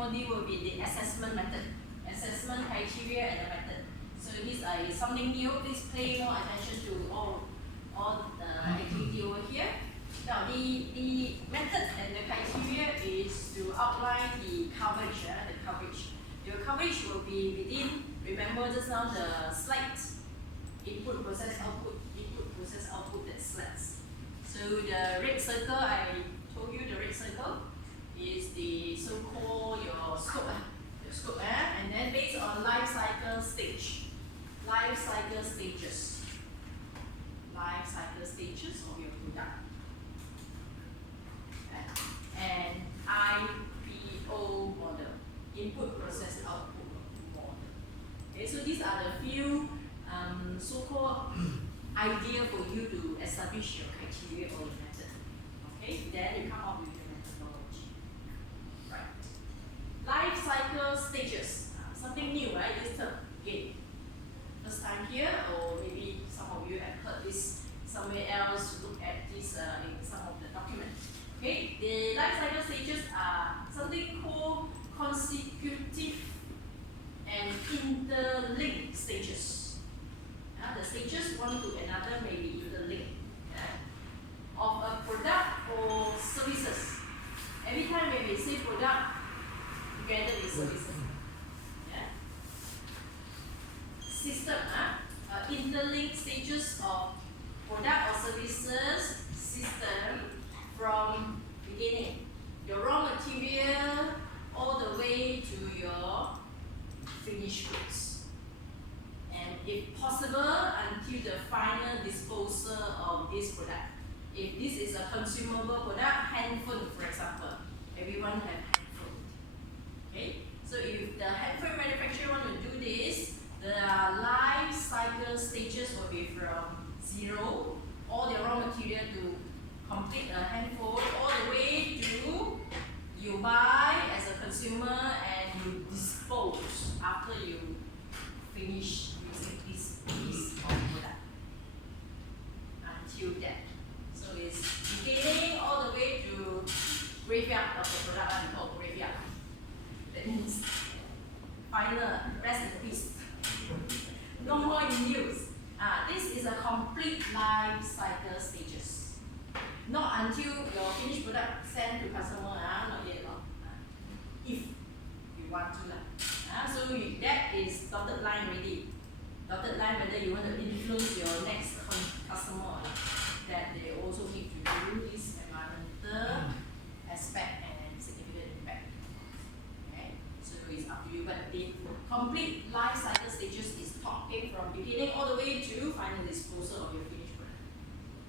module will be the assessment method, assessment criteria and the method. So this is something new. Please pay more attention to all the activity over here. Now the method and the criteria is to outline the coverage. Your coverage will be within, remember just now the slides, input, process, output, that slides. So the red circle, I told you the red circle is the so-called your scope, and then based on life cycle stages of your product. And IPO model, input, process, output model. Okay, so these are the few so-called idea for you to establish your criteria or your method. Okay, then you come up with your methodology. Right. Life cycle stages. Something new, right? This term again. First time here, or maybe some of you have heard this somewhere else. Look at this in some of the documents. Okay, the life cycle stages are something called consecutive and interlinked stages. The stages one to another may be interlinked of a product or services. Every time when we say product, together with services. System, interlinked stages of product or services system from beginning, your raw material all the way to your finished goods, and if possible until the final disposal of this product. If this is a consumable product, handphone for example, everyone have handphone. Okay, so if the handphone manufacturer want to do this, the life cycle stages will be from zero, all the raw material to complete a handphone, all the way to you buy as a consumer and you dispose after you finish using this piece of product. Until that. So it's beginning all the way to graveyard of the product we call graveyard. That means final, rest in peace. No more in use. This is a complete life cycle stages. Not until your finished product sent to customer, not yet. If you want to. So that is dotted line already. Dotted line whether you want to influence your next customer that they also need to do this environmental aspect and significant impact. Okay, so it's up to you. But the complete life cycle stages is talking from beginning all the way to final disposal of your finished product.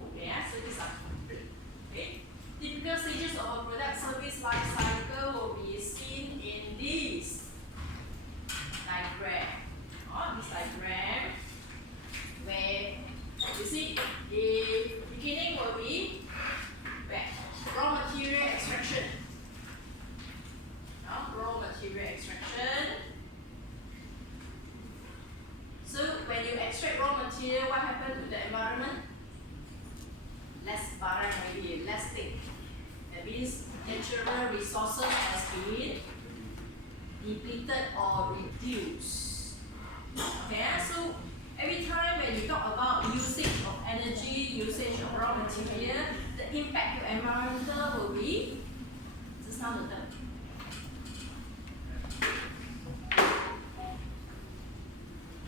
Okay, so these are complete. Okay, typical stages of a product service life cycle will be seen in this diagram. This diagram where you see the beginning will be raw material extraction. Raw material extraction. So when you extract raw material, what happens to the environment? Less barang already, less thing. That means natural resources has been depleted or reduced. Okay, so every time when you talk about usage of energy, usage of raw material, the impact to environmental will be just now the term.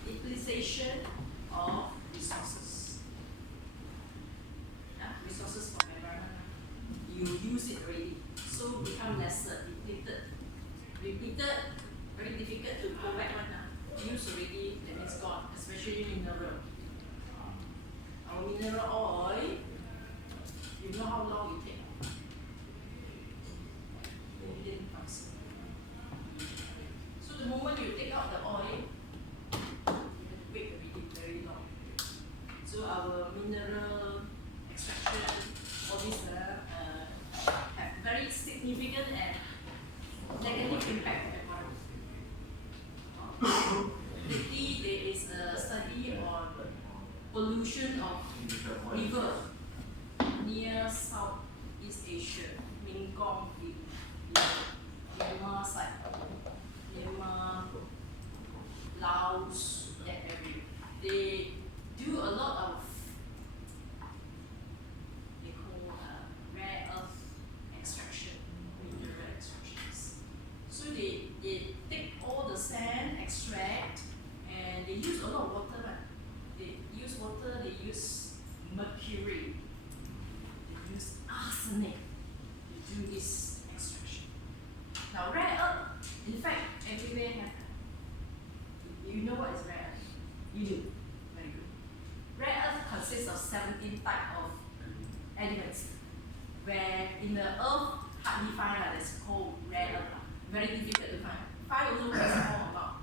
Depletion of resources. Resources from environment. You use it already, so become lesser, depleted. Repeated, very difficult to go back one. Use already, that means gone, especially mineral. Our mineral oil, you know how long it takes. 1,000,000 tons. So the moment you take out the oil, you have to wait really very long. So our mineral extraction, all these have very significant and negative impact. Lately, there is a study on pollution of river near Southeast Asia, Mekong River. Myanmar side, Myanmar, Laos, that area. They do a lot of rare earth extraction, mineral extractions. So they take all the sand, extract, and they use a lot of water. Right? They use water, they use mercury, they use arsenic to do this extraction. Now rare earth, in fact, everywhere have. You know what is rare earth? You do. Very good. Rare earth consists of 17 types of elements, where in the earth hardly find that's called rare earth. Very difficult to find. Find also very small amount.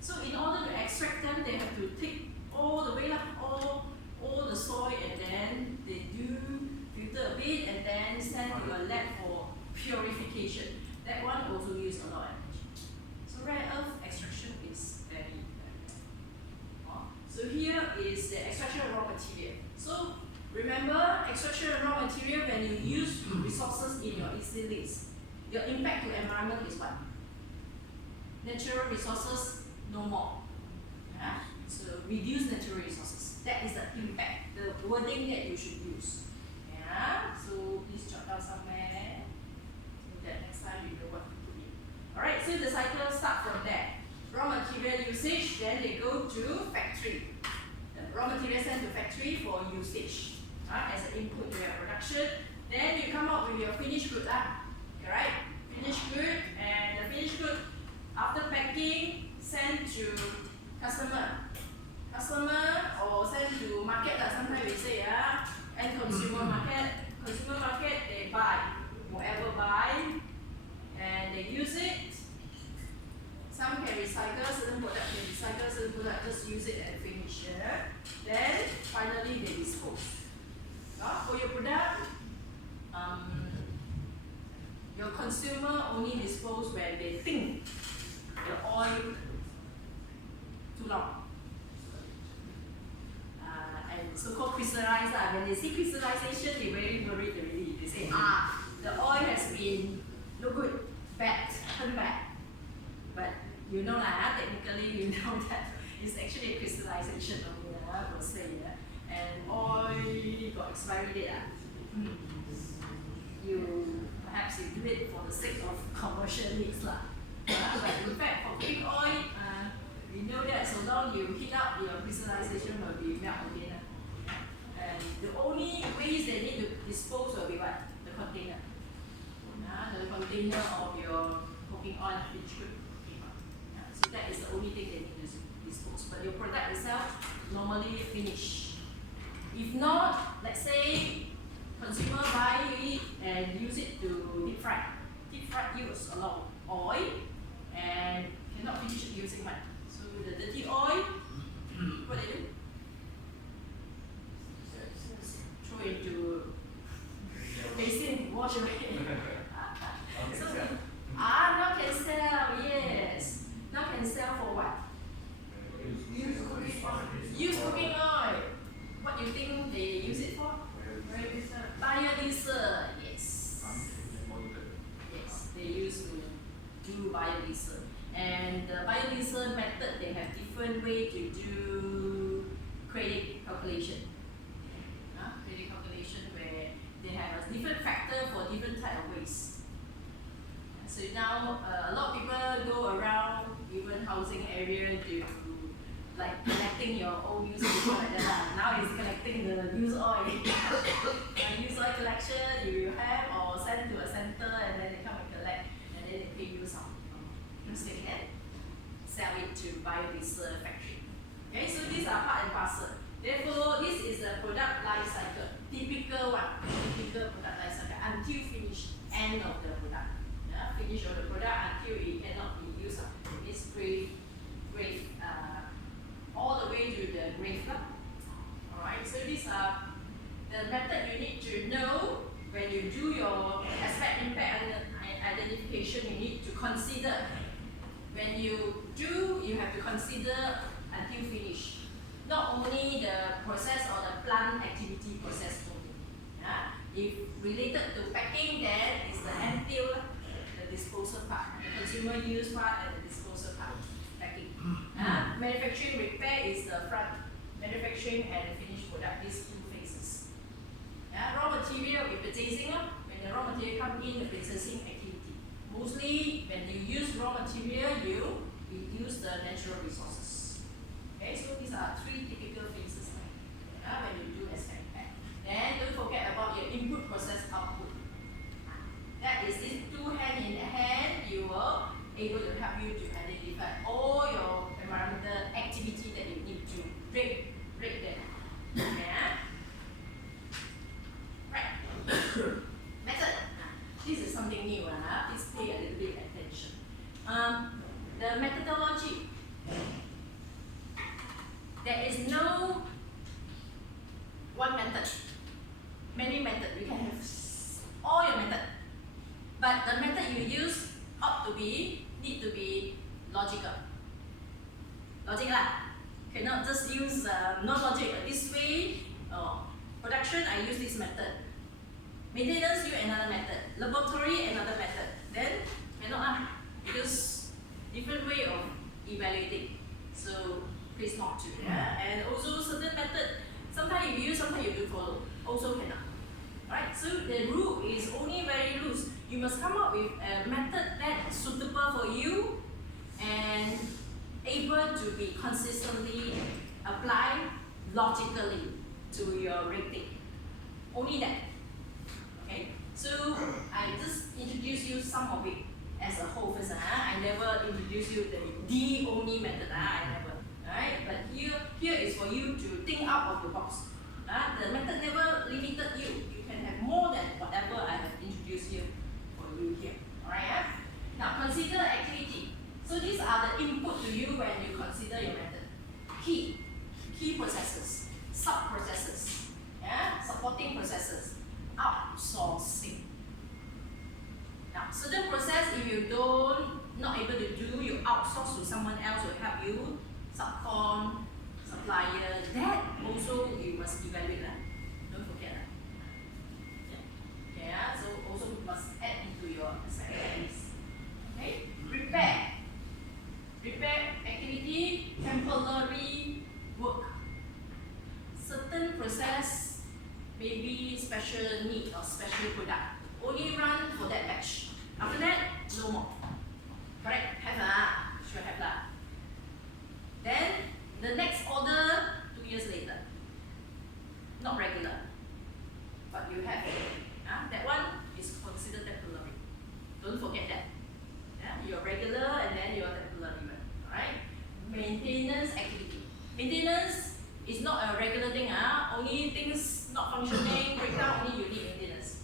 So in order to extract them, they have to take all the way up, all the soil, and then they do filter a bit, and then send to a lab for purification. That one also uses a lot of energy. So rare earth extraction is very, very so here is the extraction of raw material. So remember, extraction of raw material, when you use resources in your EASI list, your impact to environment is what? Natural resources, no more. Yeah? So reduce natural resources. That is the impact, the wording that you should use. Yeah? So please jot down somewhere so that next time you know what to put in. Alright, so the cycle starts from there. Raw material usage, then they go to factory. The raw material sent to factory for usage as an input to your production. Then you come up with your finished good. Alright? Finished good, and the finished good, after packing, sent to customer. Customer or sent to market. Sometimes we say, and consumer market. Consumer market, they buy. Whoever buy, and they use it. Some can recycle, certain product can recycle, certain product just use it and finish. Then finally they dispose. For your product, your consumer only dispose when they think the oil too long. And so-called crystallize. When they see crystallization, they very worried already. They say, the oil has been no good, bad, turn bad. But you know technically you know that it's actually a crystallization only, per se. And oil got expiry date. Perhaps you do it for the sake of commercial needs. But in fact, for cooking oil, we know that so long you heat up, your crystallization will be melt again. And the only ways they need to dispose will be what? The container. The container of your cooking oil, finished good. So that is the only thing they need to dispose. But your product itself, normally finish. If not, let's say consumer buy it and use it to deep fry. Deep fry use a lot of oil and cannot finish it using much. So the dirty oil, what they do? Throw into basin, wash away. So now can sell, yes. Now can sell for what? Use cooking oil. What do you think they use it for? Biodiesel, yes. Yes, they use to do biodiesel. And the biodiesel method, they have different way to do credit calculation. Credit calculation where they have a different factor for different type of waste. So now a lot of people go around even housing area to like collecting your old used paper like that. Now it's collecting the used oil. Used oil collection you have or send to a center and then they come and collect and then they pay you some. So they can sell it to biodiesel factory. Okay, so these are part and parcel. Therefore, this is the product life cycle. Typical one, typical product life cycle until finish, end of the product. Finish of the product until it cannot be used. It's grave, all the way to the grave. Alright, so these are the method you need to know when you do your aspect impact identification. You need to consider. When you do, you have to consider until finish. Not only the process or the plant activity process only. If related to packing, then it's the until the disposal part, the consumer use part and the disposal part, packing. Manufacturing repair is the front, manufacturing and finished product, these two phases. Raw material with purchasing, when the raw material comes in, the processing activity. Mostly when you use raw material, you reduce the natural resources. Okay, so these are three typical phases when you do SIAH. Then don't forget about your input, process, output. That is these two hand in hand, you will able to help you to identify all your environmental activity that you need to break them. Right. Method. This is something new. Please pay a little bit attention. The methodology. There is no one method. Many methods. You can have all your method. But the method you use need to be logical. Logic lah. Cannot just use non-logic. This way, production I use this method. Maintenance use another method. Laboratory another method. Then cannot lah, because different way of evaluating. So please not to. And also certain method, sometimes you use, sometimes you do follow. Also cannot. Right? So the rule is only very loose. You must come up with a method that is suitable for you and able to be consistently applied logically to your rating. Only that. Okay. So I just introduce you some of it as a whole first. I never introduce you the only method. I never. Alright. But here is for you to think out of the box. The method never limited you. You can have more than whatever I have introduced you for you here. Alright? Now consider activity. So these are the input to you when you consider your method. Key processes, sub processes, supporting processes, outsourcing. Now certain process if you not able to do, you outsource to someone else will help you, subcon, supplier, that also you must evaluate. Don't forget that. So also you must add into your SIAH. Okay? Repair activity, temporary work. Certain process, maybe special need or special product, only run for that batch. After that, no more. Correct? Have lah. Sure have lah. Then the next order 2 years later. Not regular. But you have that one is considered temporary. Don't forget that. You're regular and then you're temporary. Alright? Maintenance activity. Maintenance is not a regular thing. Only things not functioning, breakdown, only you need maintenance.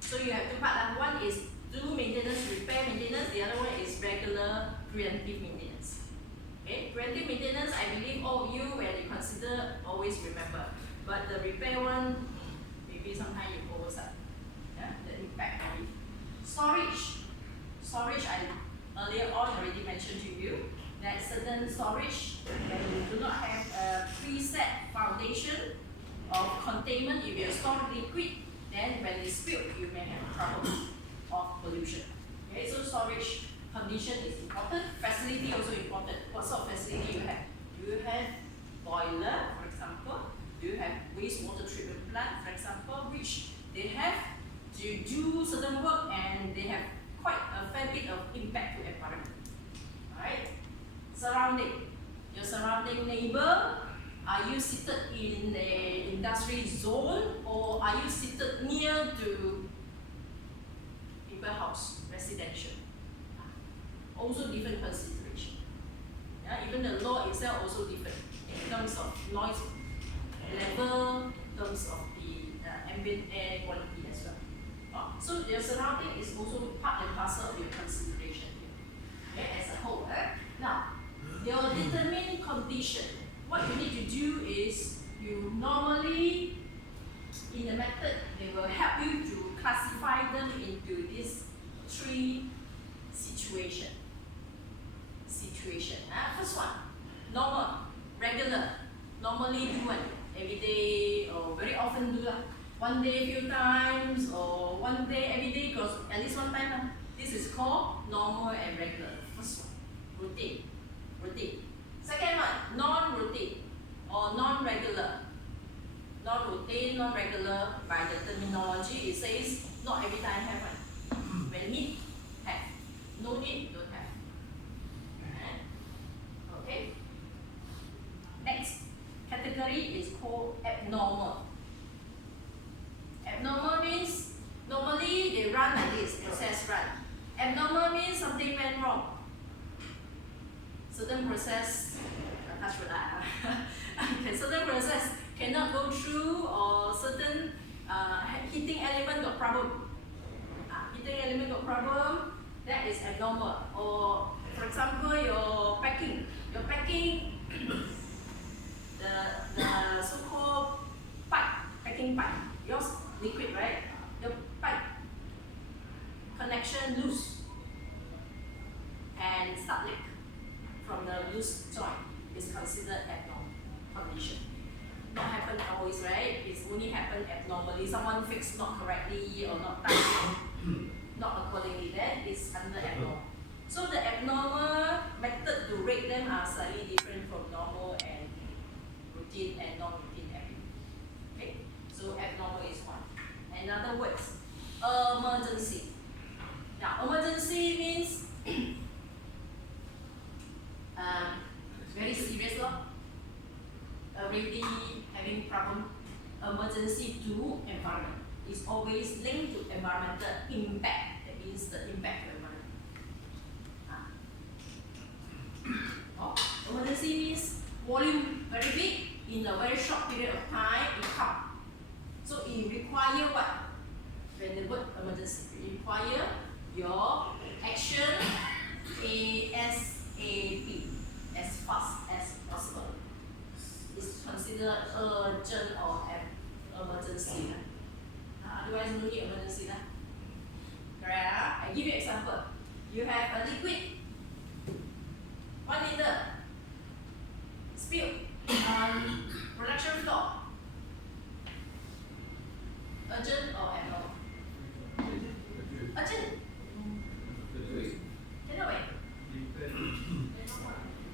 So you have two parts. One is do maintenance, repair maintenance. The other one is regular preventive maintenance. Okay? Preventive maintenance, I believe all of you, when you consider, always remember. But the repair one, maybe sometimes you go outside. The impact of it. Storage, I earlier on already mentioned to you that certain storage, when you do not have a preset foundation of containment, if you store liquid, then when it's spilled, you may have trouble of pollution. Okay, so storage condition is important. Facility also important. What sort of facility you have? Do you have boiler, for example? Do you have wastewater treatment plant, for example, which they have to do certain work and they have quite a fair bit of impact to environment. Alright? Surrounding. Your surrounding neighbor, are you seated in the industry zone or are you seated near to people house, residential? Also different consideration. Even the law itself also different in terms of noise level, in terms of the ambient air quality as well. So your surrounding is also part and parcel of your consideration here, as a whole. Now, your determined condition. What you need to do is you normally, in the method, they will help you to classify them into these three situations. First one, normal, regular, normally do one, every day or very often do that. One day few times or one day every day, because at least one time. This is called normal and regular. First one, routine. Routine. Second one, non-routine or non-regular. Non-routine, non-regular, by the terminology, it says not every time have one. When need, have. No need, don't have. Okay. Next category is called abnormal. Abnormal means normally they run like this, process run. Abnormal means something went wrong. Certain process, okay, certain process cannot go through, or certain heating element got problem. Heating element got problem, that is abnormal. Or for example, your packing, the so-called pipe, packing pipe, yours liquid, right? The pipe connection loose and start leak from the loose joint is considered abnormal condition. Not happen always, right? It's only happen abnormally. Someone fixed not correctly or not done not accordingly, then it's under abnormal. So the abnormal method to rate them are slightly different from normal and routine and non-routine activity. Okay, so abnormal is one. Another word, emergency. Now, emergency means very serious, already having problem. Emergency to environment is always linked to environmental impact. That means the impact to environment. Emergency means volume very big in a very short period of time. It comes. So it require what? When the word emergency, it require your action ASAP, as fast as possible. It's considered urgent or emergency. Otherwise, no need emergency. Correct? I give you an example. You have a liquid, 1 liter, spill on production floor. Urgent or abnormal? Urgent. Cannot wait.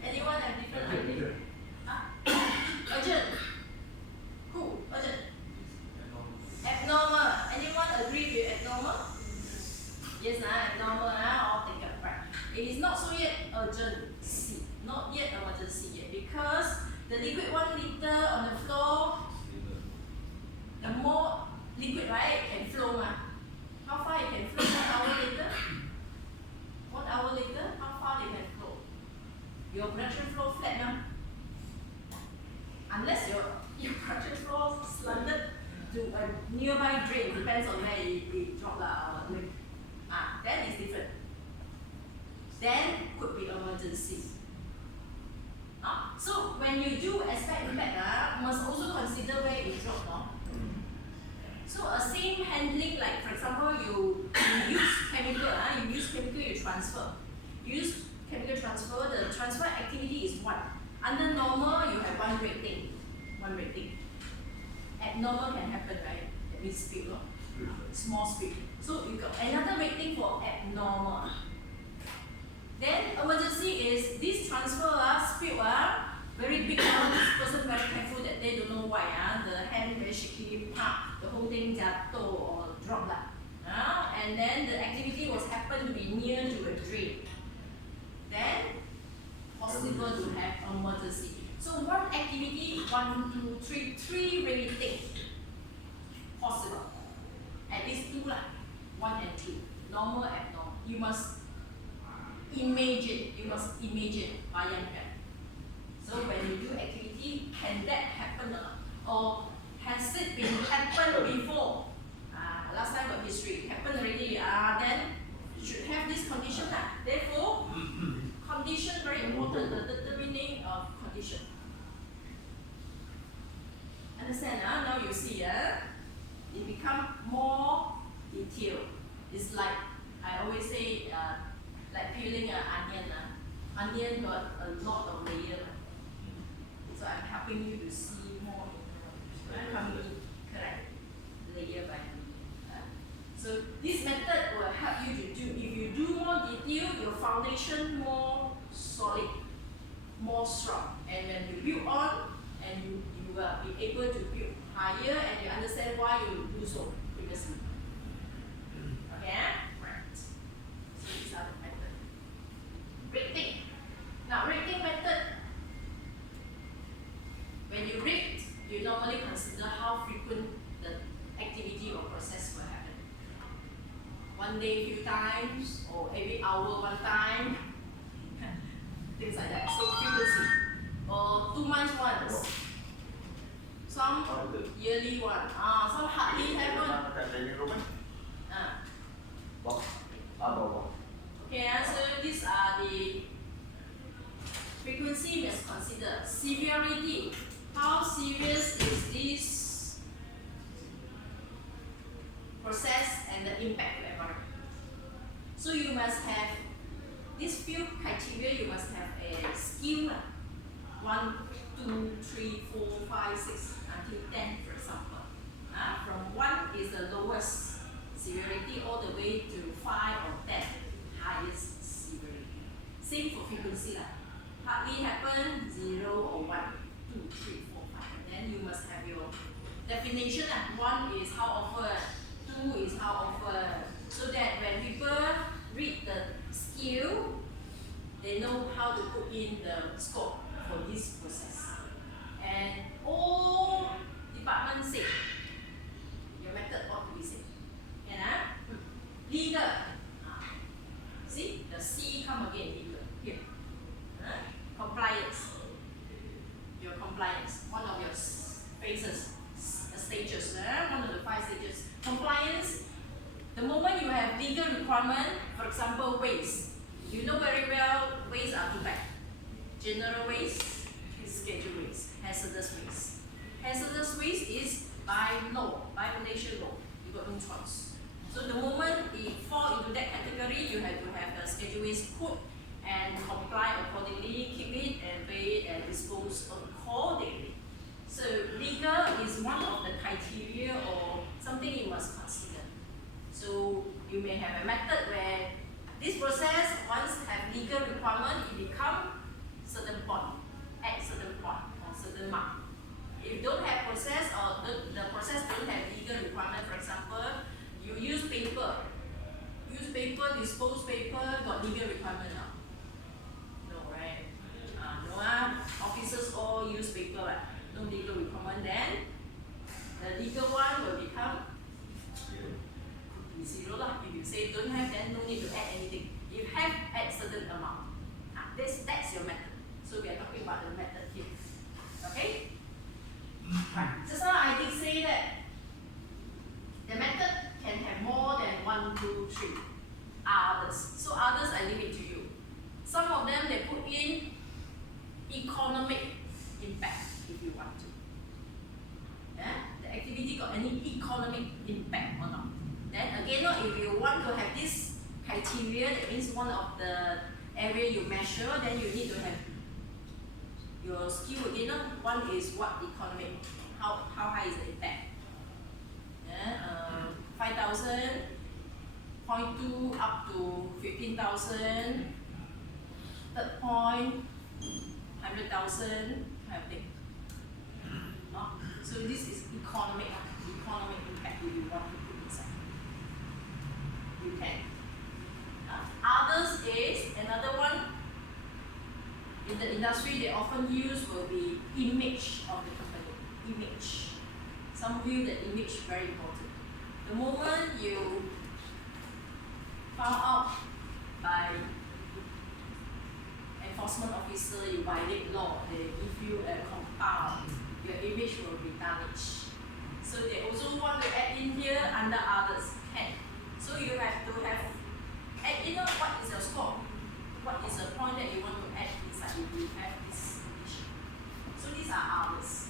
Anyone have different idea? Urgent. Who? Urgent. Abnormal. Anyone agree with abnormal? Yes, abnormal. All take it right. It is not so yet urgency, not yet emergency yet, because the liquid 1 liter on the floor, the more liquid, right, can flow. How far it can flow? 1 hour later? 1 hour later, how far it can flow? Your production flow flat now. Unless your production flow slanted to a nearby drain, depends on where it dropped or leak. Then it's different. Then could be emergency. So when you do expect impact, must also consider where it dropped. So a same handling, like for example, you use chemical, you transfer. You use chemical transfer, the transfer activity is 1. Under normal, you have 1 rating. Abnormal can happen, right? That means speed, small speed. So you got another rating for abnormal. Then emergency is this transfer, spill, very big one. This person very careful that they don't know why. The hand very shaky, the whole thing jatuh or drop. And then the activity was happened to be near to a drain. Then possible to have emergency. So one activity, 1, 2, 3, 3 rating. Possible. At least 2 1 and 2. Normal, abnormal. You must imagine. Bayangkan. So when you do activity, can that happen or has it been happened before? Last time got history, happened already. Then should have this condition. Therefore, condition very important. The determining of condition. Understand? Now you see, it become more detailed. It's like I always say, like peeling an onion. Onion got a lot of layers. So I'm helping you to see more. Correct. Layer by layer. So this method will help you to do. If you more strong. And when you build on, and you will be able to build higher, and you understand why you do so previously. Okay? Right. So these are the method. Rating. Now, rating method. When you rate, you normally consider how frequent the activity or process will happen. One day, few times, or every hour, one time. Things like that. So frequency. Or 2 months once. Some yearly one. Some hardly have one. Okay, so these are the frequency we must consider. Severity. How serious is this process and the impact to the environment? So you must have these few criteria. You must have a skill. 1, 2, 3, 4, 5, 6 until 10, for example. From 1 is the lowest severity all the way to 5 or 10, highest severity. Same for frequency. Hardly happen 0 or 1, 2, 3, 4, 5. And then you must have your definition. 1 is how often, 2 is how often. So that when people read the skill, they know how to put in the scope for this process. And all departments say your method ought to be same. Legal. See, the C come again, legal. Here. Compliance. Your compliance. One of your phases, stages. One of the 5 stages. Compliance. The moment you have legal requirement, for example, waste. You know very well waste are 2 types. General waste, scheduled waste, hazardous waste. Hazardous waste is by law, by Malaysian law. You got no choice. So the moment it fall into that category, you have to have the scheduled waste code and comply accordingly, keep it and pay it and dispose accordingly. So legal is one of the criteria or something you must consider. So you may have a method where this process, once have legal requirement, it become certain point, at certain point or certain mark. If you don't have process or the process don't have legal requirement, for example, you use paper. Use paper, dispose paper, got legal requirement now? No, right? No, officers all use paper, right? No legal requirement, then the legal one will become 0 lah. If you say don't have, then no need to add anything. You have add certain amount. That's your method. So we are talking about the method here. Okay? Right. Just now I did say that the method can have more than 1, 2, 3 others. So others I leave it to you. Some of them they put in economic impact if you want to. Yeah? The activity got any economic impact or not? Then again, if you want to have this criteria, that means one of the area you measure, then you need to have your skill again. One is what economic, how high is the impact? 5,000, 0.2 up to 15,000, third point, 100,000, kind of thing. So this is economic impact if you want to put inside. You can. Others is another one. In the industry, they often use will be image of the company. Image. Some view that image very important. The moment you found out by enforcement officer, you violate law, they give you a compound, your image will be damaged. So they also want to add in here under others. Can. So you have to have add in what is your scope, what is the point that you want to add inside if you have this issue. So these are others.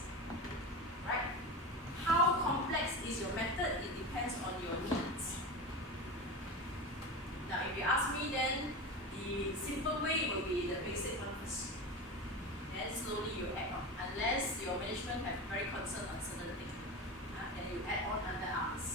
Right? How complex is your method? It depends on your needs. Now if you ask me, then the simple way will be the basic one first. Then slowly you add on. Unless your management have very concerned on certain things. Then you add on under others.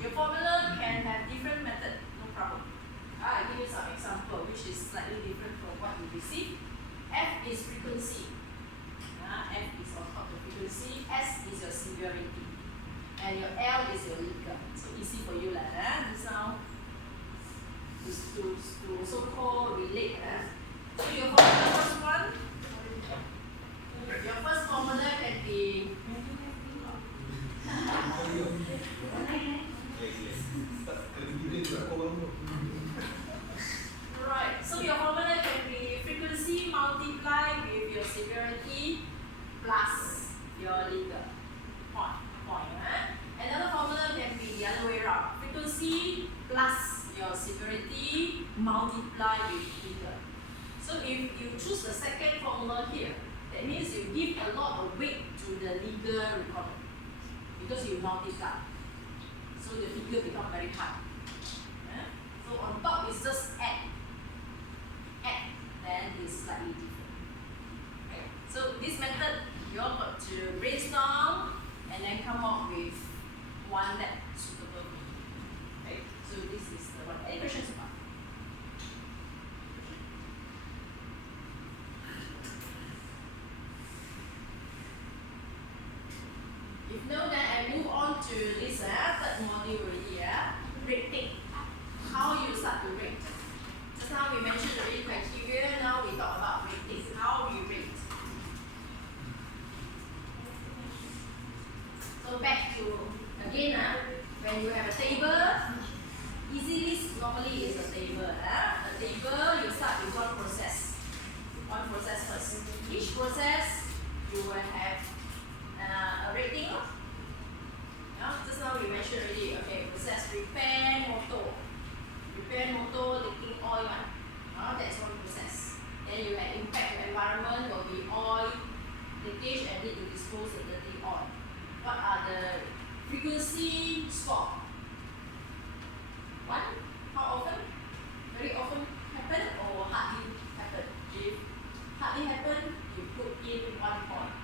Your formula can have different method, no problem. I give you some example which is slightly different from what you receive. F is frequency. F is of course the frequency. S is your severity. And your L is your liquor. So easy for you lah. This now to so-called relate. So your formula first one. Your first formula can be right. So your formula can be frequency multiplied with your severity plus your liquor. Point. Another formula can be the other way around. Frequency plus your severity multiplied with liquor. So if you choose the second formula here, that means you give a lot of weight to the liquor requirement because you multiply. So the figure becomes very high. So on top is just add, then it's slightly different. Okay. So this method, you all got to brainstorm and then come up with one that suitable. Okay. So this is the one. Any questions about? If no, then I move on to this third module already. Rating. How you start to rate. Just now we mentioned already criteria. Now we talk about rating. How we rate. So back to again. When you have a table, easy list normally is a table. A table you start with one process. One process first. Each process you will have a rating. Just now we mentioned already, okay, process repair motor. Repair motor leaking oil. That's one process. Then you have impact to environment will be oil leakage and need to dispose of dirty oil. What are the frequency score? 1. How often? Very often happen or hardly happen? If hardly happen, you put in 1 point.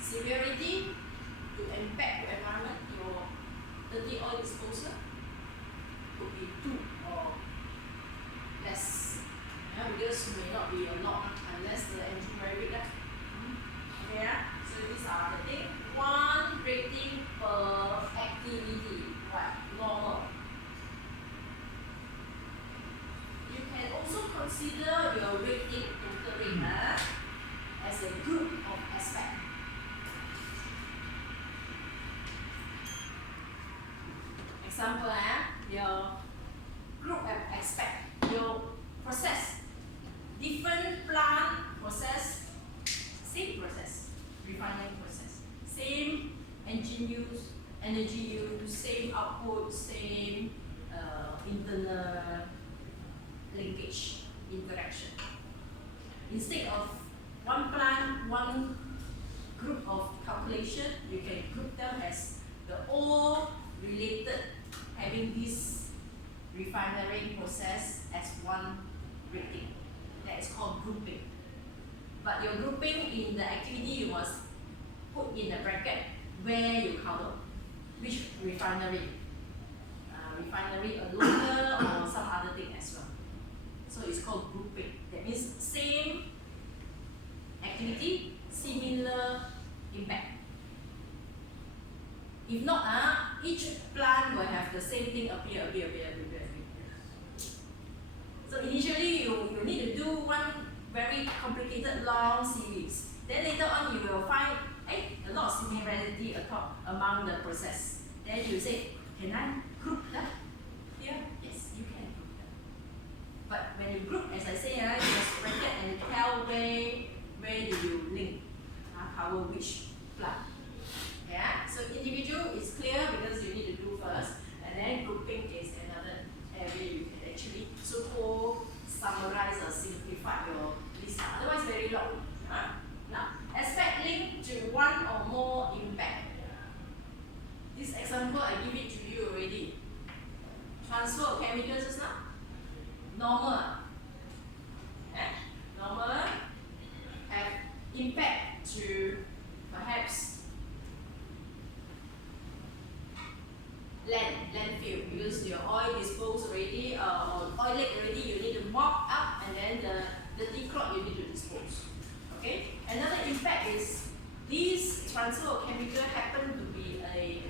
Severity to impact to environment, your dirty oil disposal could be 2 or less. Because may not be a lot unless the engine very big. Okay, so these are the things. 1 rating per activity, right? Normal. You can also consider your rating total rate as a group of aspects. Example, your group of aspect, your process, different plant process, same process, refining process, same engine use, energy use, same output, same internal linkage, interaction. Instead of one plant, one group of calculation, you can group them as the all related, having this refinery process as one rating. That is called grouping. But your grouping in the activity, you must put in a bracket where you cover, which refinery. Refinery a local or some other thing as well. So it's called grouping. That means same activity, similar impact. If not, each plant will have the same thing appear. So initially you need to do one very complicated long series. Then later on you will find a lot of similarity among the process. Then you say, can I group them? Yeah, yes, you can group them. But when you group, as I say, you must bracket and tell where do you link, cover which plant. Yeah, so individual is clear because you need to do first, and then grouping is another area you can actually so-called summarize or simplify your list. Otherwise, very long. Now, aspect linked to one or more impact. This example I give it to you already. Transfer of chemicals just now. Normal. Normal have impact to perhaps landfill, because your oil disposed already, or oil lake already, you need to mop up, and then the dirty clot you need to dispose. Okay. Another impact is this transfer of chemical happen to be a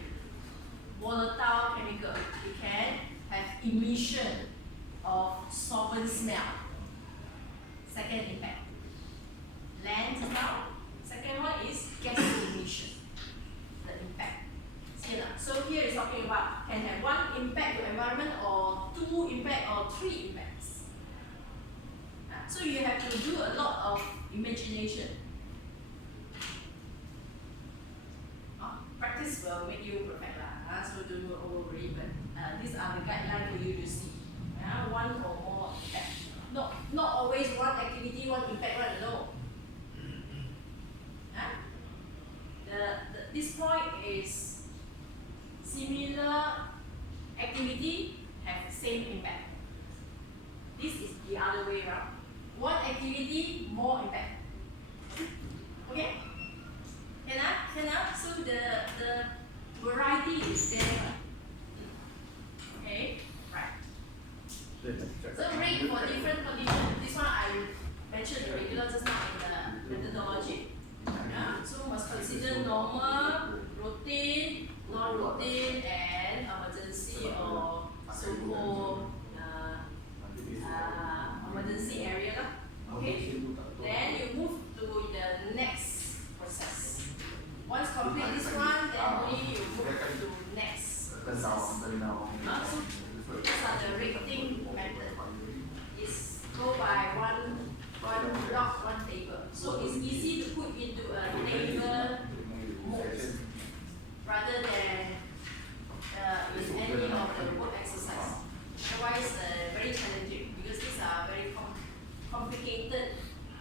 volatile chemical. You can have emission of solvent smell. Second impact. Land now. Second one is gas emission. The impact. See now. So here is talking about can have one impact to environment, or two impact, or three impacts. So you have to do a lot of imagination. Practice will make you perfect lah. So don't worry, but these are the guidelines for you to see. One or more impact. Not always one activity, one impact, one no. This point is similar activity have the same impact. This is the other way around. One activity, more impact. Okay? Can I? So the variety is there. Okay? Right. So rate for different conditions. This one I mentioned the regular just now in the methodology. Yeah? So must consider normal, routine, non-routine, and emergency or so-called emergency area. Okay? Then you move to the next process. Once complete this one, then only you move to next process. So these are the rating method. It's go by one block, one table. So it's easy to put into a table mode rather than in any of the work exercise. Otherwise, very challenging because these are very complicated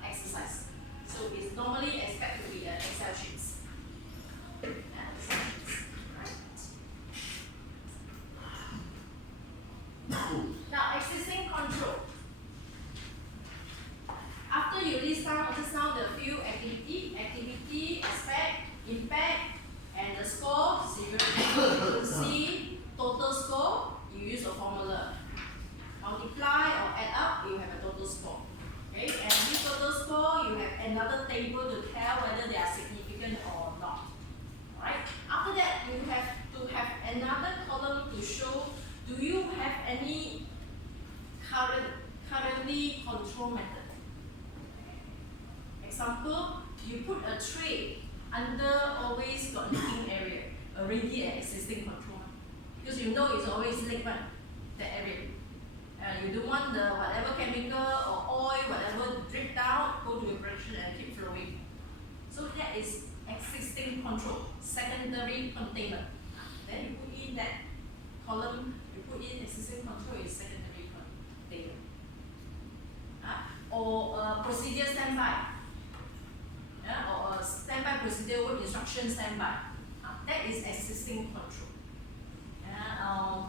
exercise. So it's normally expected to be Excel sheets. Now, existing control. After you list down just now the few activity, aspect, impact, and the score, 0 frequency, total score, you use a formula. Multiply or add up, you have a total score. Okay, and this total score, you have another table to tell whether they are significant or not. Alright. After that, you have to have another column to show do you have any currently control method. Example, you put a tray under always got leaking area, already an existing control. Because you know it's always leak one, that area. You don't want the whatever chemical or oil, whatever drip down, go to a production and keep flowing. So that is existing control, secondary containment. Then you put in that column, you put in existing control is secondary containment. Or procedure standby. Or a standby procedure with instruction standby. That is existing control.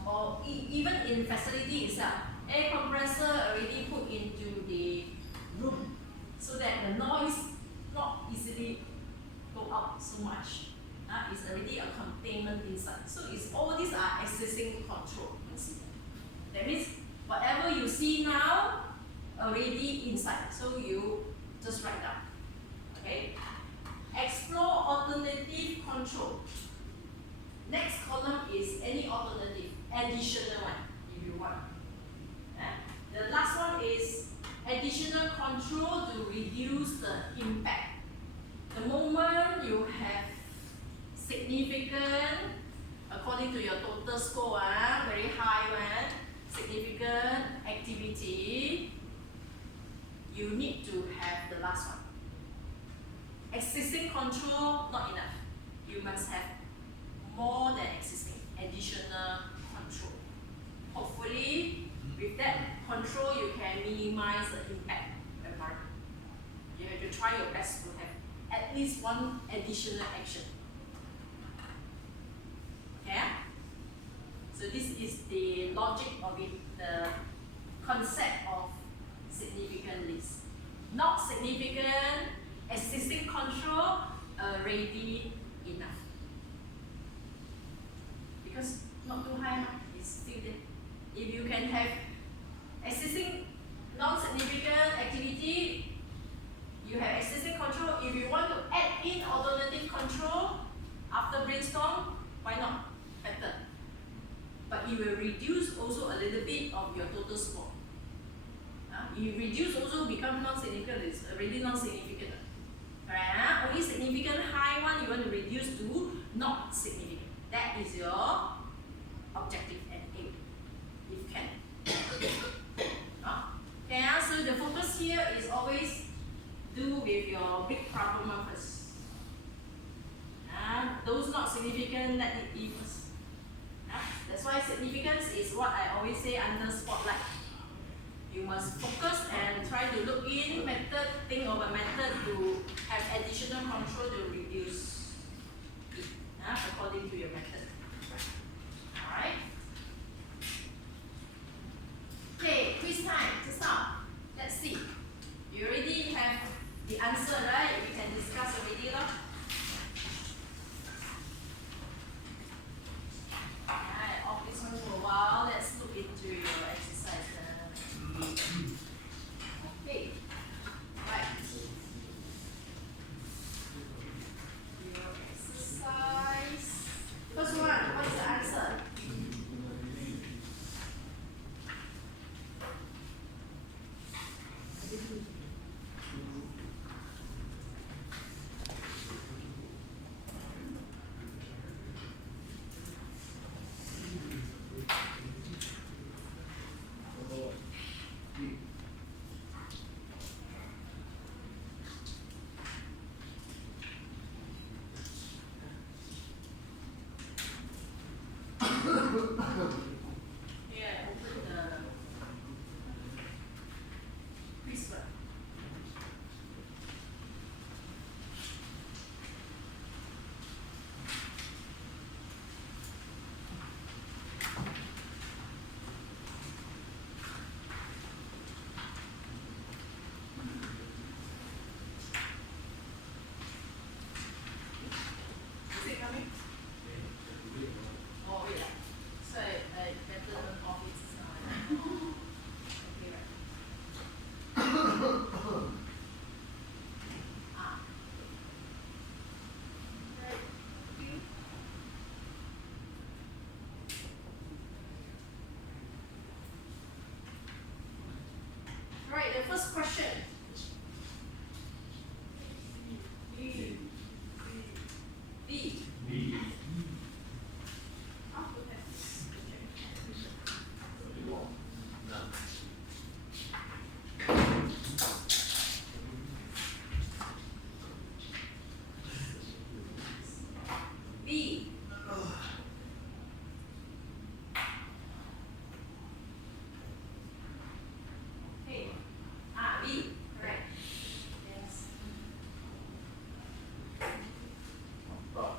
Or even in facility itself, air compressor already put into the room so that the noise not easily go out so much. It's already a containment inside. So it's all these are existing control. That means whatever you see now already inside. So you just write down. Okay. Explore alternative control. Next column is any alternative, additional one if you want. The last one is additional control to reduce the impact. The moment you have significant, according to your total score, very high one, significant activity, you need to have the last one. Existing control, not enough. You must have more than existing, additional control. Hopefully, with that control, you can minimize the impact environment. You have to try your best to have at least one additional action. Okay? So this is the logic of it, the concept of significant list. Not significant, existing control, already enough. Because not too high, it's still there. If you can have existing non-significant activity, you have existing control. If you want to add in alternative control after brainstorm, why not? Better. But it will reduce also a little bit of your total score. You reduce also become non-significant, it's already non-significant. Right? Only significant high one you want to reduce to not significant. That is your objective and aim, if you can. Okay, so the focus here is always do with your big problem first. Those not significant, let it be first. That's why significance is what I always say under spotlight. You must focus and try to look in method, think of a method to have additional control to reduce it according to your method. Alright? Okay, quiz time to start. Let's see. You already have the answer, right? We can discuss already. Alright, off this one for a while. Let's look into your exercise. Okay. Right. Your exercise. First one, what is the answer? Yeah, open the quiz book. Is it coming? Oh, yeah. So I better turn off it. Okay, right. Right. You. Right, the first question. B. B. Okay. B. Correct. Yes. Okay.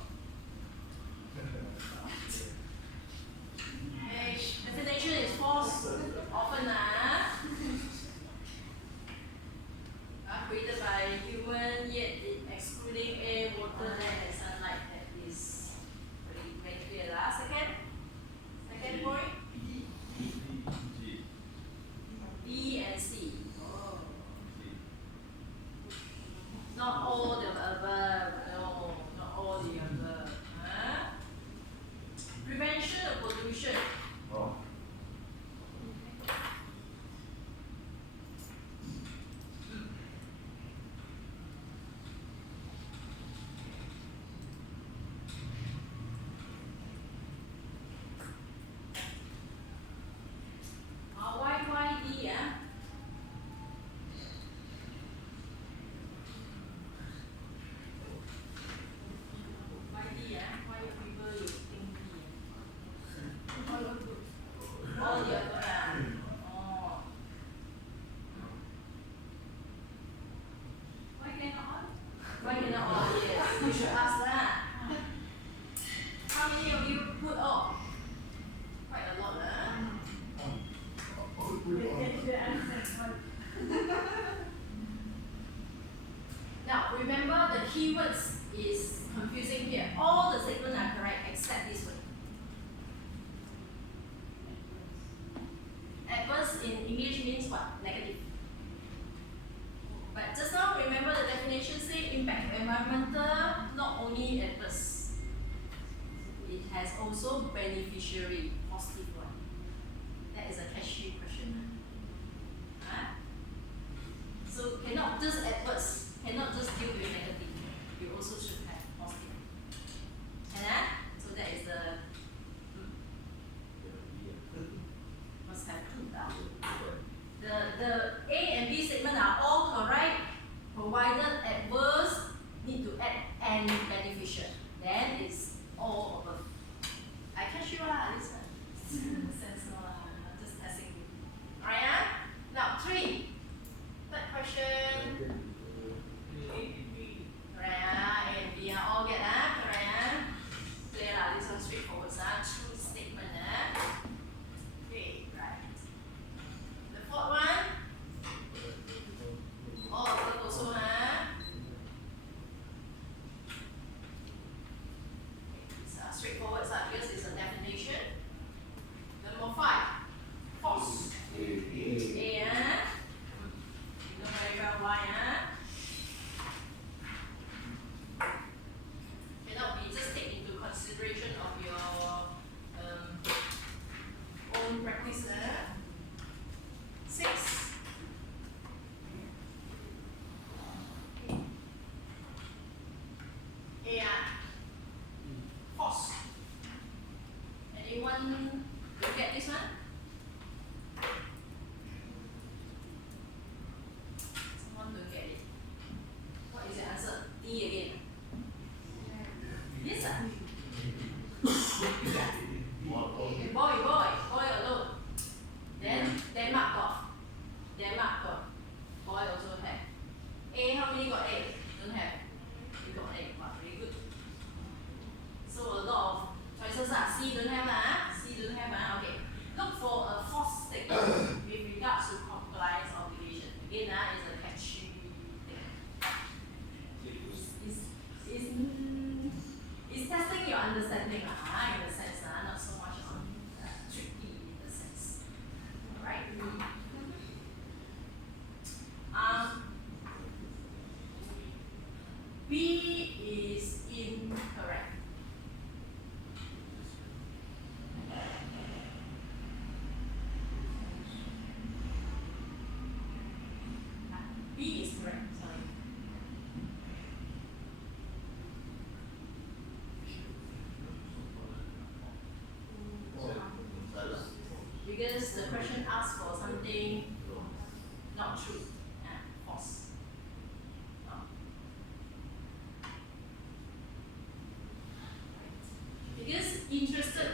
Definition is false. Often created by human, yet excluding air, water, land, and sunlight. That is very clear. Second point. B and C. Oh. Not all the above. No, not all the above. Prevention of pollution. Oh. Why D? Why D? Why people you think D? All the other. Oh. Why cannot? Why cannot all? Yes, you should ask that. How many of you put all? Quite a lot, Now remember the keywords is confusing here. All the statements are correct except this one. what? Negative. But just now, remember the definition say impact environmental, not only adverse. It has also beneficiary, positive one. That is a cashy question. Huh? So cannot just adverse, cannot just deal with negative. You also should have positive. And so that is the must have the A and B statement are all correct, provided adverse need to add and beneficial. Then it's all above. I catch you lah, this one. Sense no lah, I'm just testing you. Alright, now 3. Third question. Alright, A and B are all get correct. Clear lah, this one straightforward. True statement. Okay, right. The fourth one. All above also. It's straightforward because it's a definition. Number 5. False. A. You know very well why. Cannot be just take into consideration of your own practice. 6. A. False. Anyone look at this one? Someone don't get it. What is the answer? D again. Yes, sir. Boy alone. Then Denmark got. Boy also have. A, how many got A? Don't have. You got A. Wow, very good. So a lot of choices. C don't have. C don't have. Okay. Look for a false statement with regards to compliance obligation. Again, is a catchy thing. It's testing your understanding in the sense, not so much on tricky in the sense. Alright. B is incorrect. B is correct, sorry. Because the question asks for something not true, false. Because interested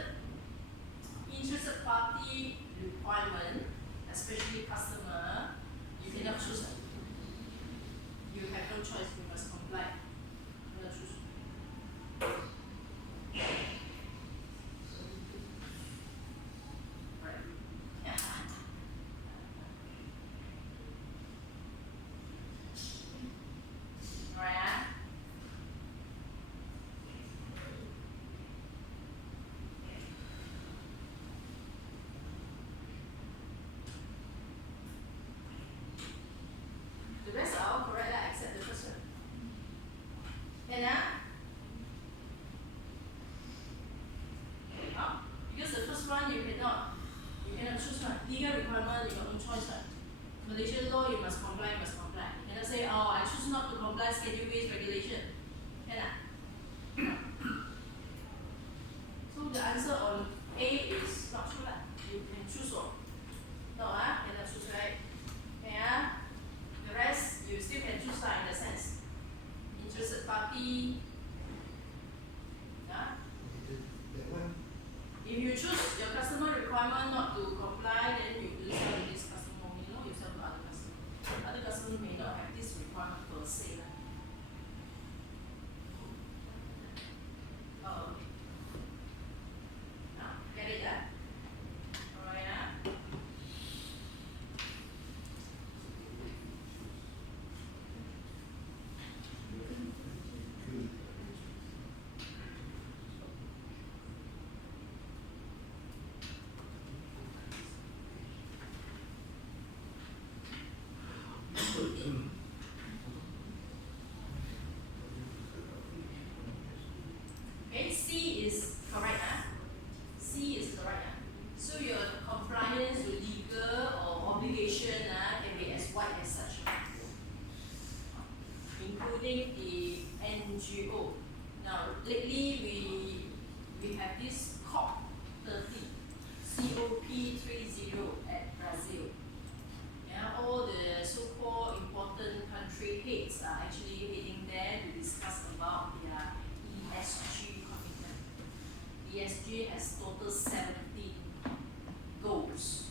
party requirement, especially customer, you cannot choose. You have no choice, you must comply. You cannot choose. Right. Alright. The rest are all correct, except the first one. And because the first one you cannot choose one. Legal requirement, you got no choice one. Malaysian law, you must comply. You cannot say, I choose not to comply schedule based regulation. So the answer on A is not true. You can choose one. No, cannot choose, right? The rest, you still can choose in the sense. Interested party. If you choose your customer requirement not to comply, then you will sell to this customer. You sell to other customers. Other customers may not have this requirement per se. Get it? Alright. including the NGO. Now, lately we have this COP30 at Brazil. Yeah, all the so-called important country heads are actually heading there to discuss about their ESG commitment. ESG has total 17 goals.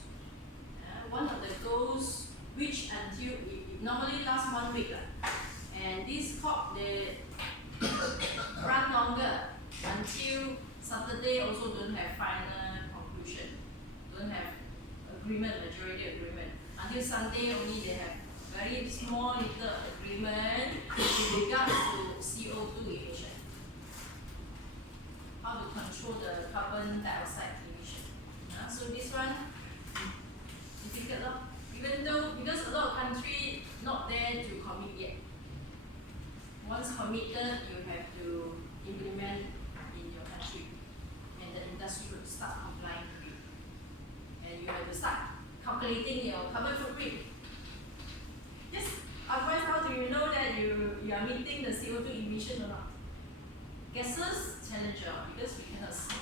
One of the goals, which until it normally lasts 1 week, and this COP they run longer until Saturday. Also don't have final conclusion, don't have agreement, majority agreement. Until Sunday only they have very small little agreement with regards to CO2 emission. How to control the carbon dioxide emission. So this one difficult, even though because a lot of countries not there to commit yet. Once committed, you have to implement in your country, and the industry will start complying with it. And you have to start calculating your carbon footprint. Yes, otherwise how do you know that you are meeting the CO2 emission or not? Gases, challenge because we cannot see,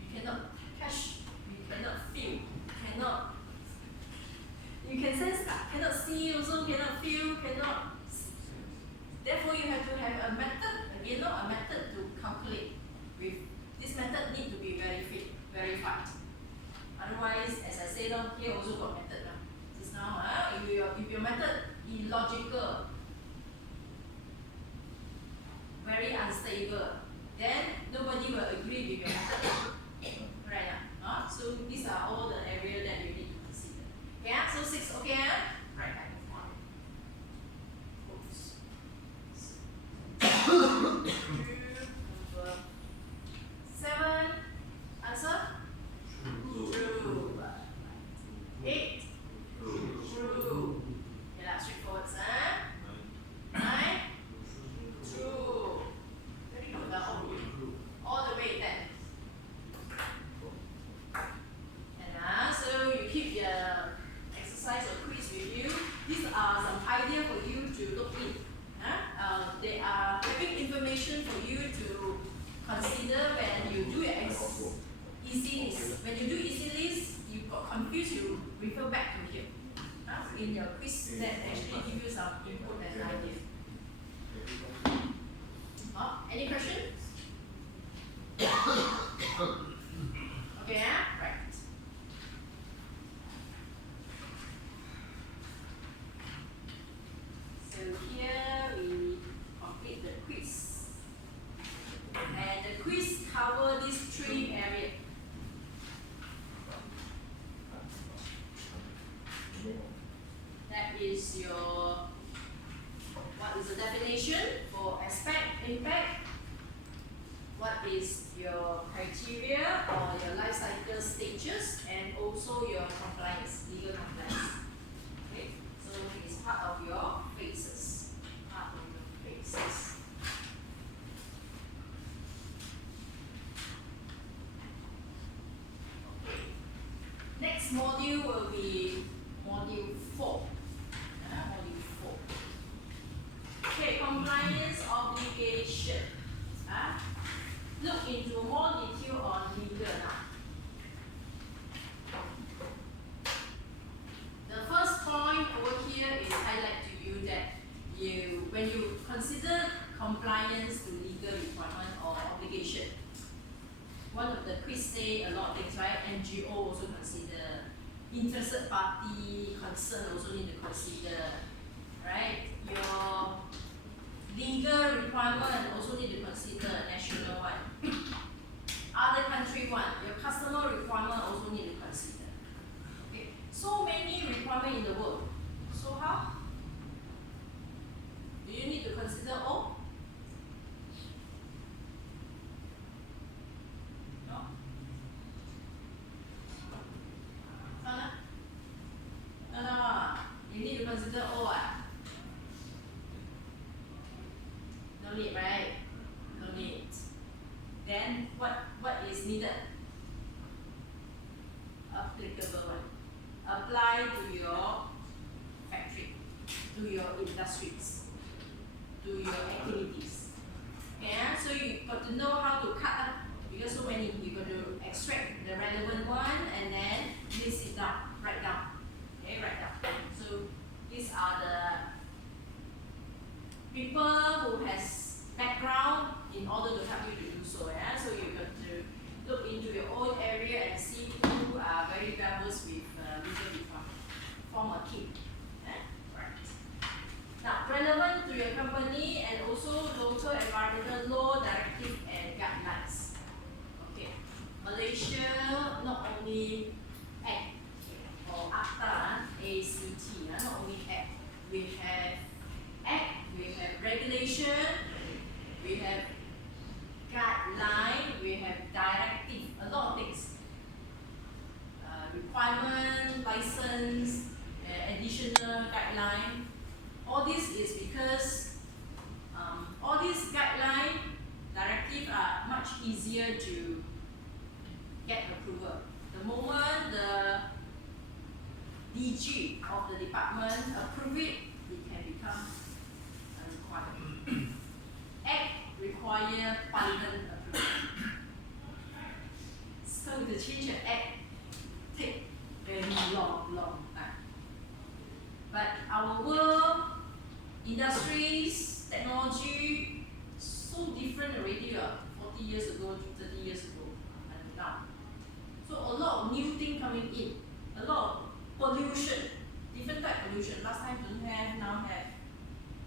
we cannot catch, we cannot feel, cannot. You can sense, cannot see, also cannot feel, cannot. Therefore, you have to have a method, again, a method to calculate. With this method need to be verified. Otherwise, as I said, here also got method. Just now, if your method illogical, very unstable, then nobody will agree with your method. Right? So these are all the areas that you need to consider. Yeah, so 6, okay? Right. Number 7, answer? True. 8, true. Yeah, straightforward, 9, true. Very good, all the way 10. And so you keep your exercise or quiz with you. These are some ideas for you to look in. They are having information for you to consider when you do your easy list. When you do easy list, you got confused, you refer back to here. In your quiz that actually give you some input and idea. Any questions? Okay, right. So here we complete the quiz. And the quiz cover these 3 areas. That is your, what is the definition for aspect, impact, what is your criteria or your life cycle stages, and also your compliance, legal compliance. Okay, so it's part of your phases. Part of your phases. Okay. Next module will be module 4. Module 4. Okay, compliance obligation. Look into more detail on legal now. The first point over here is highlight to you that when you consider compliance to legal requirement or obligation, one of the quiz say a lot of things, right? NGO also consider, interested party concern also need to consider, right? Your legal requirement also need to consider, national one. Other country one, your customer requirement also need to consider. Okay, so many requirements in the world. So how? Do you need to consider all? No. No. You need to consider all. No need, right? No need. Then what is needed? Applicable one. Apply to your factory, to your industries, to to your activities. Yeah, so you got to know how to cut, because so many, you got to extract the relevant one and then list it down, write down. Okay, write down. So these are the people who has background in order to help you to do so. Yeah, so you got to look into your own area and see who are very well versed with legal reform. Form a team. Now, relevant to your company and also local environmental law, directive and guidelines. Okay, Malaysia not only Act or ACTA, ACT, not only Act. We have Act, we have regulation, we have guideline, we have directive, a lot of things. Requirement, license, additional guideline. All this is because all these guidelines, directives are much easier to get approval. The moment the DG of the department approve it, it can become required. Act require parliament approval. So to change an act take very long time. But our world, industries, technology, so different already 40 years ago, 30 years ago, and now. So a lot of new things coming in, a lot of pollution, different type of pollution. Last time don't have, now have.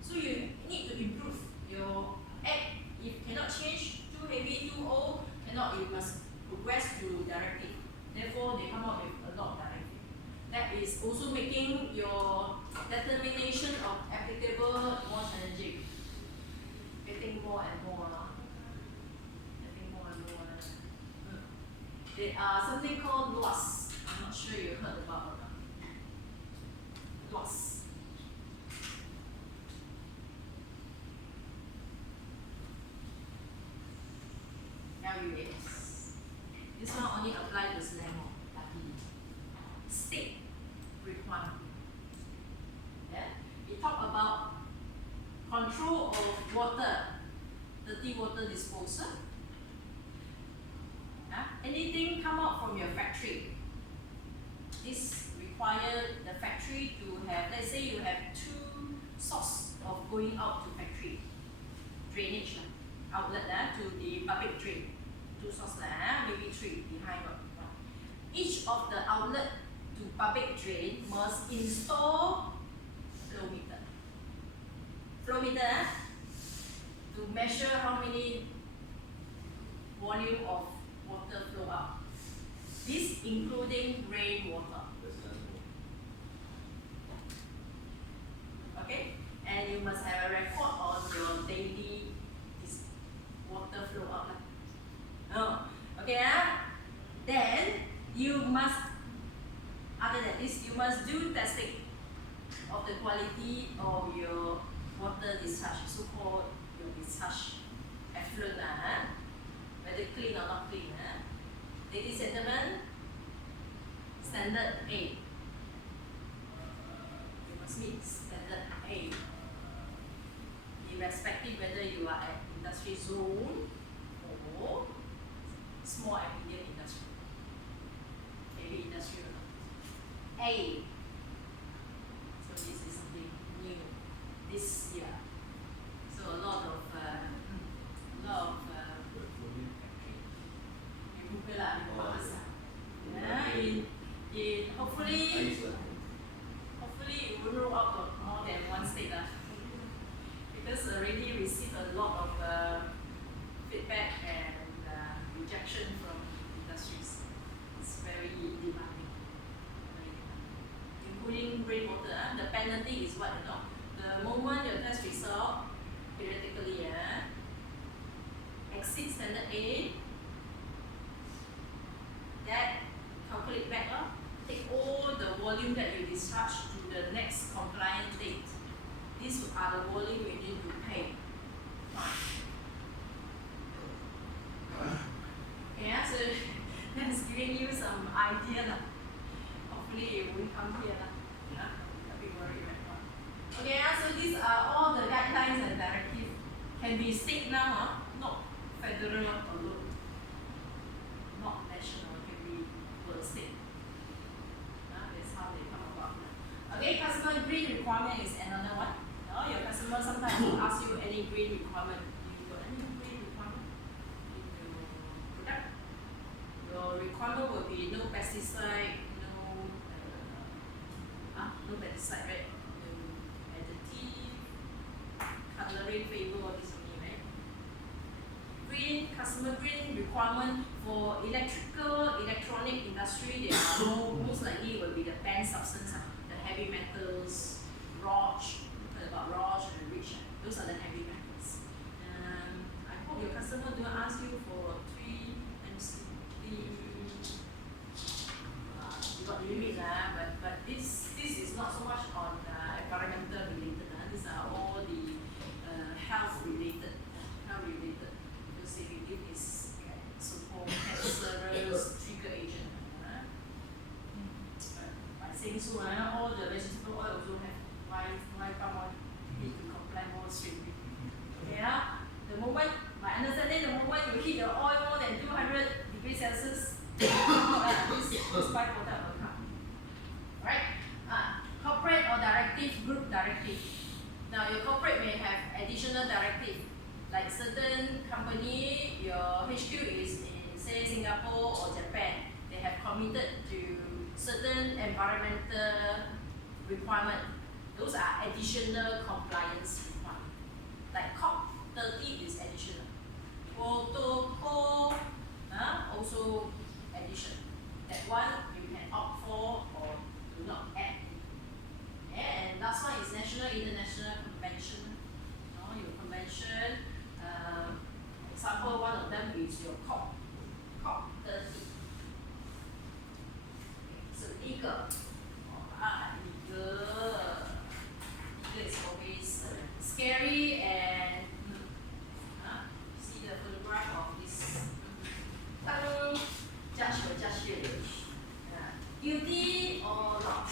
So you need to improve your act. If cannot change, too heavy, too old, cannot, you must progress to directive. Therefore, they come up with a lot of directive. That is also making your determination of applicable more challenging. Getting more and more. Getting more and more. There are something called loss. I'm not sure you heard about it. Loss. LUAS. This one only applies to Leong. State requirement. Yeah? We talk about control of water, dirty water disposal. Yeah? Anything come out from your factory. This requires the factory to have, let's say you have two sources of going out to factory. Drainage outlet to the public drain. Two sources, maybe three behind one. Each of the outlet to public drain must install flow meter. Flow meter to measure how many volume of water flow out. This including rainwater. Okay? And you must have a record on your daily water flow out. Oh, okay, then you must, other than this, you must do testing of the quality of your water discharge, so-called your discharge effluent, whether clean or not clean. Ladies and gentlemen, standard A. You must meet standard A. Irrespective whether you are at industry zone or small and medium industry, heavy industry. A. So this is something new this year. So a lot of hopefully it will roll out of more than one state because already received a lot of feedback and rejection from industries. It's very demanding. Including rainwater, the penalty is what? The moment your test result theoretically exceeds standard A, that calculate back take all the volume that you discharge to the next compliant date. These are the volume you need to pay. Yeah, so that's giving you some idea. Hopefully it won't come here. Don't be worried. Okay, so these are all the guidelines and directives can be state now, not federal alone, not national, can be per state. That's how they come about. Okay, customer green requirement is another one. Your customer sometimes will ask you any green requirement. You got any green requirement in your product? Your requirement will be no pesticide, no pesticide, right? No additive, coloring, flavor, all this only, right? Green, customer green requirement for electronic industry, they are most likely will be the banned substance, the heavy metals, ROH, about ROH and REACH, those are the heavy metals. I hope your customer don't ask you for 3 MCP. You got limit, but this is not so much on environmental related. These are all the health related. Because if you give is so-called cancerous trigger agent. By saying so, all the vegetable oil also have why palm oil need to comply more strictly. Yeah, the moment, my understanding, the moment you heat the oil more than 200 degrees Celsius, this byproduct will come. Right? Corporate or directive, group directive. Now your corporate may have additional directive, like certain company, your HQ is in say Singapore or Japan, they have committed to certain environmental requirement. Those are additional compliance requirements. Like COP30 is additional. Protocol also additional. That one you can opt for or do not add. Yeah, and last one is national international convention. Your convention, example, one of them is your COP30. So legal. It's always scary and see the photograph of this judge here. Guilty or not?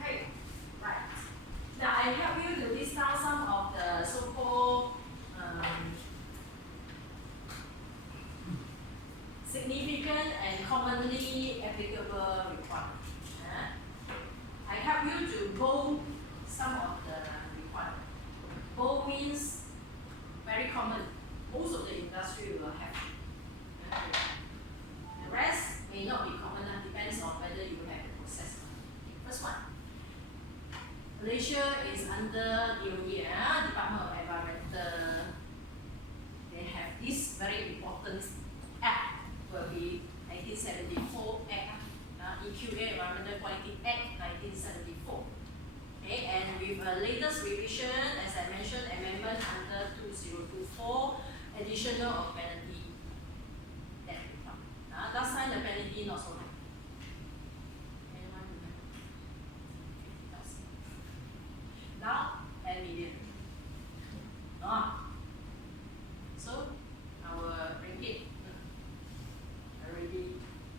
Okay, right. Now I help you to list down some of the so-called significant and commonly applicable requirements. I help you to bold some of the requirements. Bold means very common. Most of the industry will have. The rest may not be common, depends on whether you have the process. First one. Malaysia is under DOE, Department of Environmental. They have this very important act, will be 1974 Act, EQA, Environmental Quality Act 1974. Okay, and with a latest revision, as I mentioned, amendment under 2024, additional of penalty. That last time the penalty not so high. Anyone remember? 50,000. Now 10 million. So our ringgit already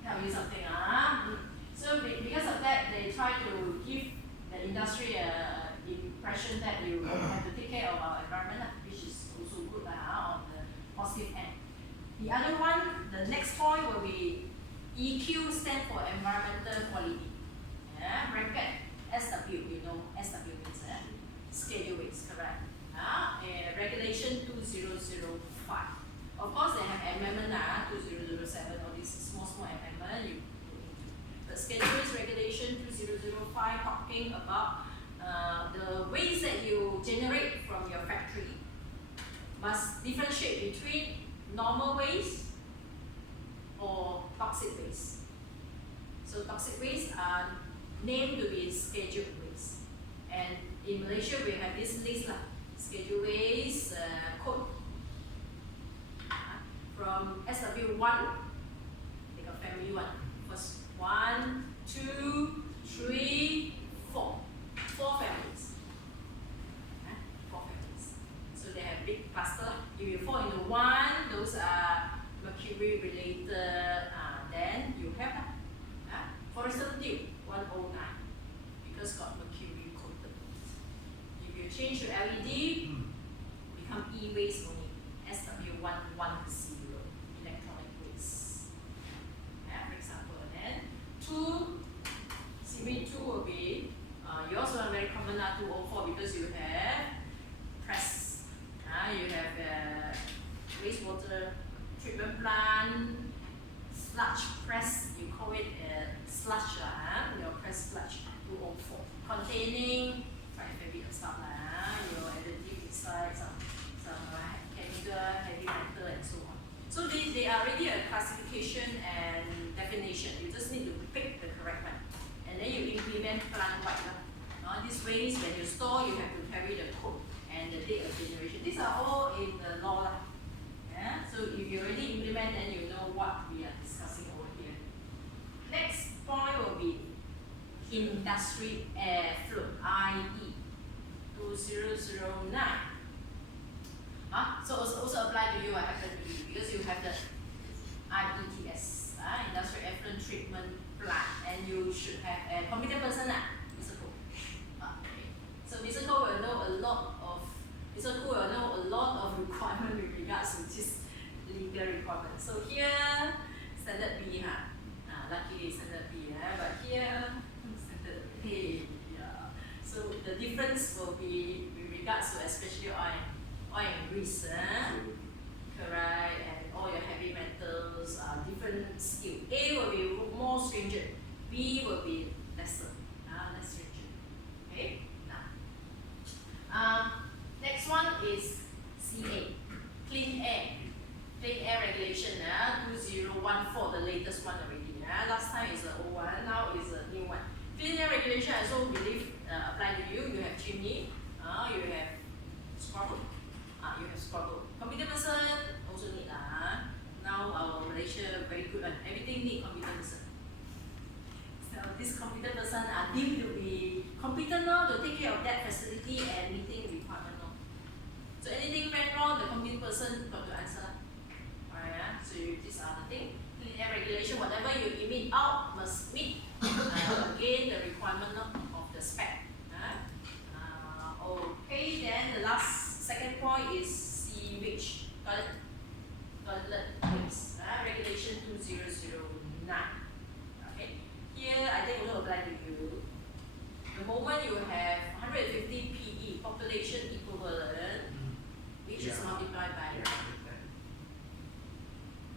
tell you something. So because of that, they try to give the industry an impression that you have to take care of our environment, which is also good on the positive end. The other one, the next point will be EQ, stand for environmental quality. Bracket SW, you know, SW means schedule weights, correct? Regulation 2005. Of course, they have amendment 2007, all these small amendment. The schedule weights regulation 2005 talking about the waste that you generate from your factory must differentiate between normal waste or toxic waste. So toxic waste are named to be scheduled waste. And in Malaysia, we have this list schedule waste code from SW1. They got family one. First 1, 2, 3, 4. 4 families. 4 families. So they have big cluster. If you fall into one, those are mercury related. Then you have for example, 109 because got mercury coated. they are already a classification and definition. You just need to pick the correct one. And then you implement plant-wide. These ways, when you store, you have to carry the code and the date of generation. These are all in the law. Yeah? So if you already implement, then you know what we are discussing over here. Next point will be industry airflow, IE 2009. So also apply to you, what happened to you, because you have the IETS, industrial effluent treatment plant, and you should have a competent person, Mr. Ko. So Mr. Ko will know a lot of requirement with regards to this legal requirement. So here, standard B, luckily standard B, but here standard A. Yeah. So the difference will be with regards to especially oil and grease, correct, and all your heavy metals, different skill. A will be more stringent, B will be lesser, less stringent. Okay. Now, next one is CA, clean air regulation, 2014, the latest one already. Last time is the old one, now is a new one. Clean air regulation, I also believe apply to you. You have chimney, you have scrubber. You have scrubber. Competent person also need. Now our Malaysia very good one. Everything need competent person. So this competent person are deemed to be competent now to take care of that facility and meeting requirement. So anything went wrong, the competent person got to answer. Alright, so these are the thing. Clean air regulation, whatever you emit out must meet again the requirement of the spec. Okay, then the second point is sewage, toilet waste, regulation 2009. Okay, here I think also apply to you. The moment you have 150 PE, population equivalent, which is multiplied by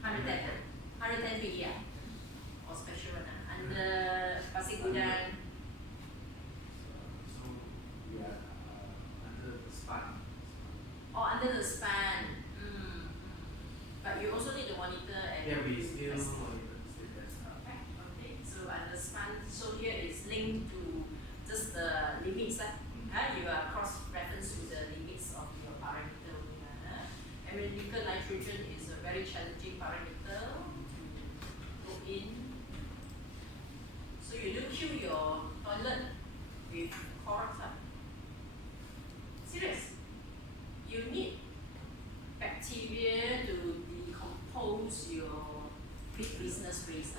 110 PE, or special one, under Pasir Gudang. Under the span. But you also need to monitor and we still monitor. Okay. So under span, so here is linked to just the limits. You are cross-reference to the limits of your parameter. Analytical nitrogen is a very challenging parameter to go in. So you do kill your toilet with Clorox. Serious. You need bacteria to decompose your big business waste.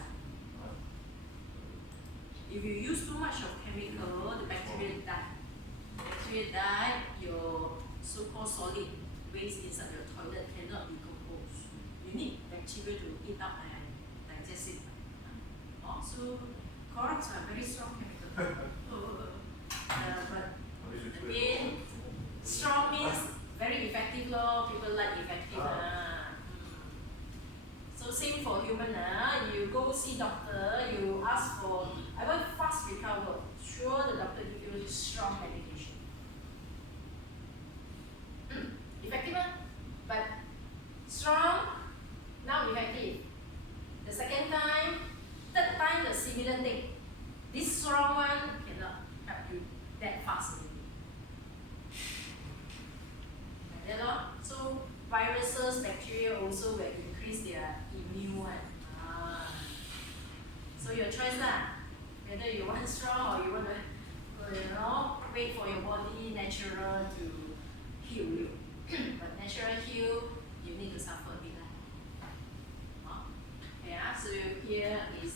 If you use too much of chemical, the bacteria die. Bacteria die, your so-called solid waste inside your toilet cannot decompose. You need bacteria to eat up and digest it. So Clorox are very strong chemical. But again, strong means very effective law, people like effective. So same for human. You go see doctor, you ask for, I want fast recover. Sure, the doctor give you strong medication. Effective, but strong, now effective. The second time, third time, the similar thing. This strong one cannot help you that fast. So viruses, bacteria also will increase their immune one. So your choice whether you want strong or you want to wait for your body natural to heal you. But natural heal, you need to suffer a bit. So here